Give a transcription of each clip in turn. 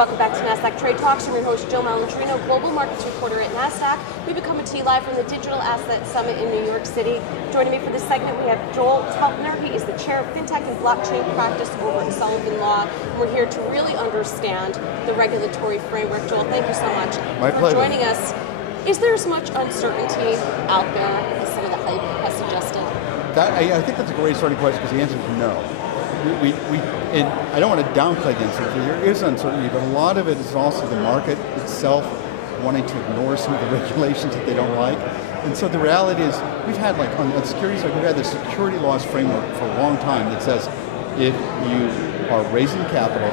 Welcome back to Nasdaq Trade Talks. I'm your host, Jill Malantrino, Global Markets Reporter at Nasdaq. We become to you live from the Digital Asset Summit in New York City. Joining me for this segment, we have Joel Telpner. He is the Chair of FinTech and Blockchain Practice over at Sullivan Law. And we're here to really understand the regulatory framework. Joel, thank you so much for joining us. Is there as much uncertainty out there as some of the hype has suggested? I think that's a great starting question because the answer is no. And I don't want to downplay the uncertainty. There is uncertainty, but a lot of it is also the market itself wanting to ignore some of the regulations that they don't like. And so the reality is, we've had on securities, we've had the security laws framework for a long time that says if you are raising capital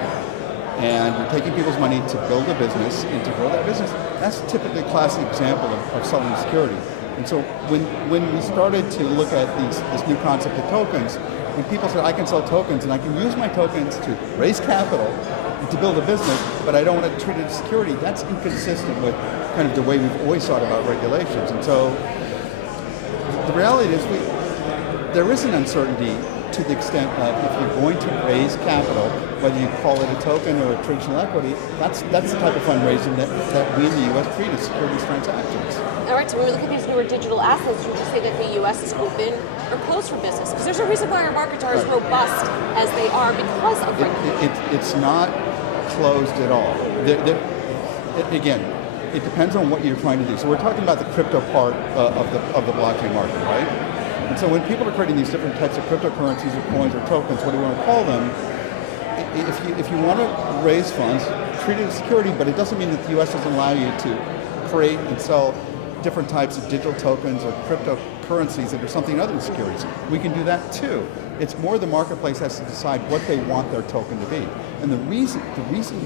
and you're taking people's money to build a business and to grow that business, that's typically a classic example of selling security. And so when we started to look at this new concept of tokens, when people said, I can sell tokens and I can use my tokens to raise capital and to build a business, but I don't want to treat it as security, that's inconsistent with kind of the way we've always thought about regulations. And so the reality is there is an uncertainty to the extent that if you're going to raise capital, whether you call it a token or a traditional equity, that's the type of fundraising that we in the US treat as securities transactions. All right, so when we look at these newer digital assets, would you say that the US is open or closed for business? Because there's a reason why our markets are as robust as they are because of regulation. It's not closed at all. Again, it depends on what you're trying to do. So we're talking about the crypto part of the blockchain market, right? And so when people are creating these different types of cryptocurrencies or coins or tokens, what do you want to call them? If you want to raise funds, treat it as security, but it doesn't mean that the US doesn't allow you to create and sell different types of digital tokens or cryptocurrencies that are something other than securities. We can do that too. It's more the marketplace has to decide what they want their token to be. And the reason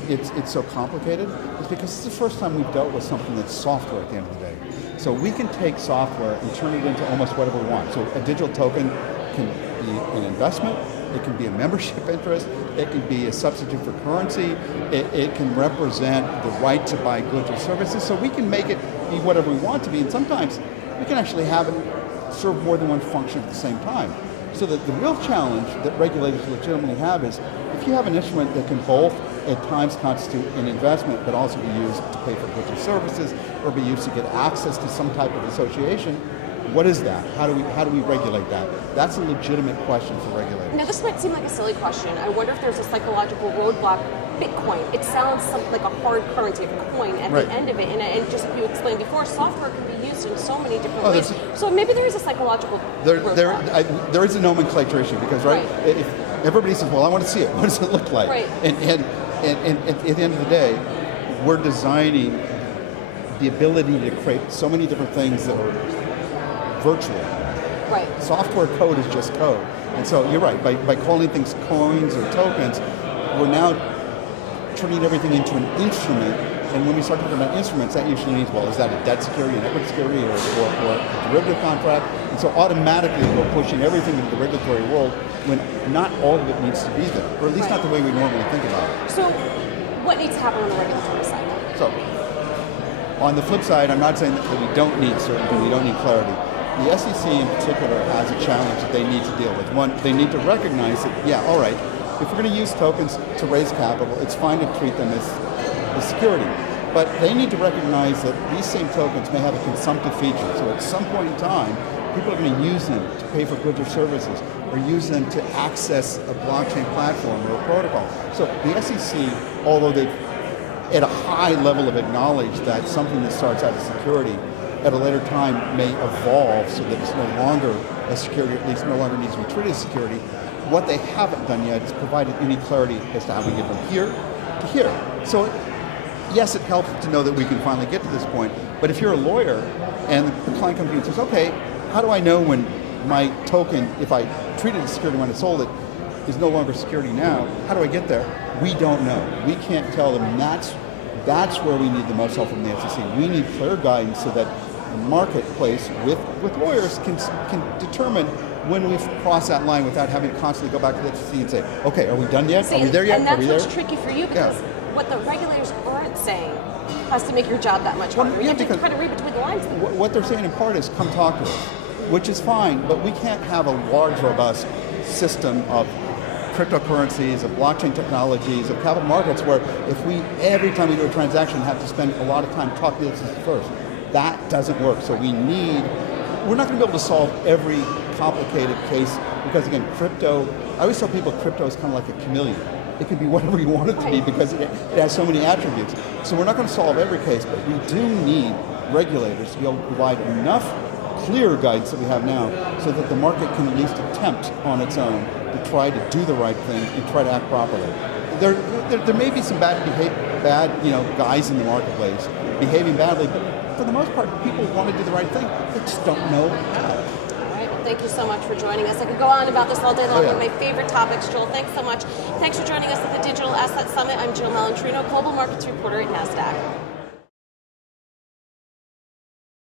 it's so complicated is because it's the first time we've dealt with something that's software at the end of the day. So we can take software and turn it into almost whatever we want. So a digital token can be an investment, it can be a membership interest, it can be a substitute for currency, it can represent the right to buy goods or services, so we can make it be whatever we want to be, and sometimes we can actually have it serve more than one function at the same time. So that the real challenge that regulators legitimately have is, if you have an instrument that can both at times constitute an investment but also be used to pay for goods or services or be used to get access to some type of association, what is that? How do we regulate that? That's a legitimate question for regulators. Now this might seem like a silly question. I wonder if there's a psychological roadblock. Bitcoin, it sounds like a hard currency, a coin at the end of it, and just like you explained before, software can be used in so many different ways. So maybe there is a psychological roadblock. There is a nomenclature issue because if everybody says, well, I want to see it, what does it look like? And at the end of the day, we're designing the ability to create so many different things that are virtual. Software code is just code. And so you're right, by calling things coins or tokens, we're now turning everything into an instrument. And when we start talking about instruments, that usually means, well, is that a debt security, an equity security, or a derivative contract? And so automatically we're pushing everything into the regulatory world when not all of it needs to be there, or at least not the way we normally think about it. So what needs to happen on the regulatory side? So on the flip side, I'm not saying that we don't need certainty, we don't need clarity. The SEC in particular has a challenge that they need to deal with. One, they need to recognize that, yeah, all right, if we're going to use tokens to raise capital, it's fine to treat them as security. But they need to recognize that these same tokens may have a consumptive feature. So at some point in time, people are going to use them to pay for goods or services, or use them to access a blockchain platform or a protocol. So the SEC, although they've at a high level of acknowledge that something that starts out as security at a later time may evolve so that it's no longer a security, at least no longer needs to be treated as security. What they haven't done yet is provided any clarity as to how we get from here to here. So yes, it helps to know that we can finally get to this point, but if you're a lawyer and the client comes to you and says, okay, how do I know when my token, if I treat it as security when I sold it, is no longer security now? How do I get there? We don't know. We can't tell them. That's where we need the most help from the SEC. We need clear guidance so that the marketplace with lawyers can determine when we've crossed that line without having to constantly go back to the SEC and say, okay, are we done yet? Are we there yet? And that's what's tricky for you because what the regulators aren't saying has to make your job that much harder. You have to kind of read between the lines. What they're saying in part is, come talk to us, which is fine, but we can't have a large, robust system of cryptocurrencies, of blockchain technologies, of capital markets, where if we, every time we do a transaction, have to spend a lot of time talking to this first. That doesn't work. So we're not going to be able to solve every complicated case because, again, crypto, I always tell people crypto is kind of like a chameleon. It can be whatever you want it to be because it has so many attributes. So we're not going to solve every case, but we do need regulators to be able to provide enough clear guidance that we have now so that the market can at least attempt on its own to try to do the right thing and try to act properly. There may be some bad guys in the marketplace behaving badly, but for the most part, people want to do the right thing. They just don't know how. Thank you so much for joining us. I could go on about this all day long. One of my favorite topics, Joel. Thanks so much. Thanks for joining us at the Digital Asset Summit. I'm Jill Malantrino, Global Markets Reporter at Nasdaq.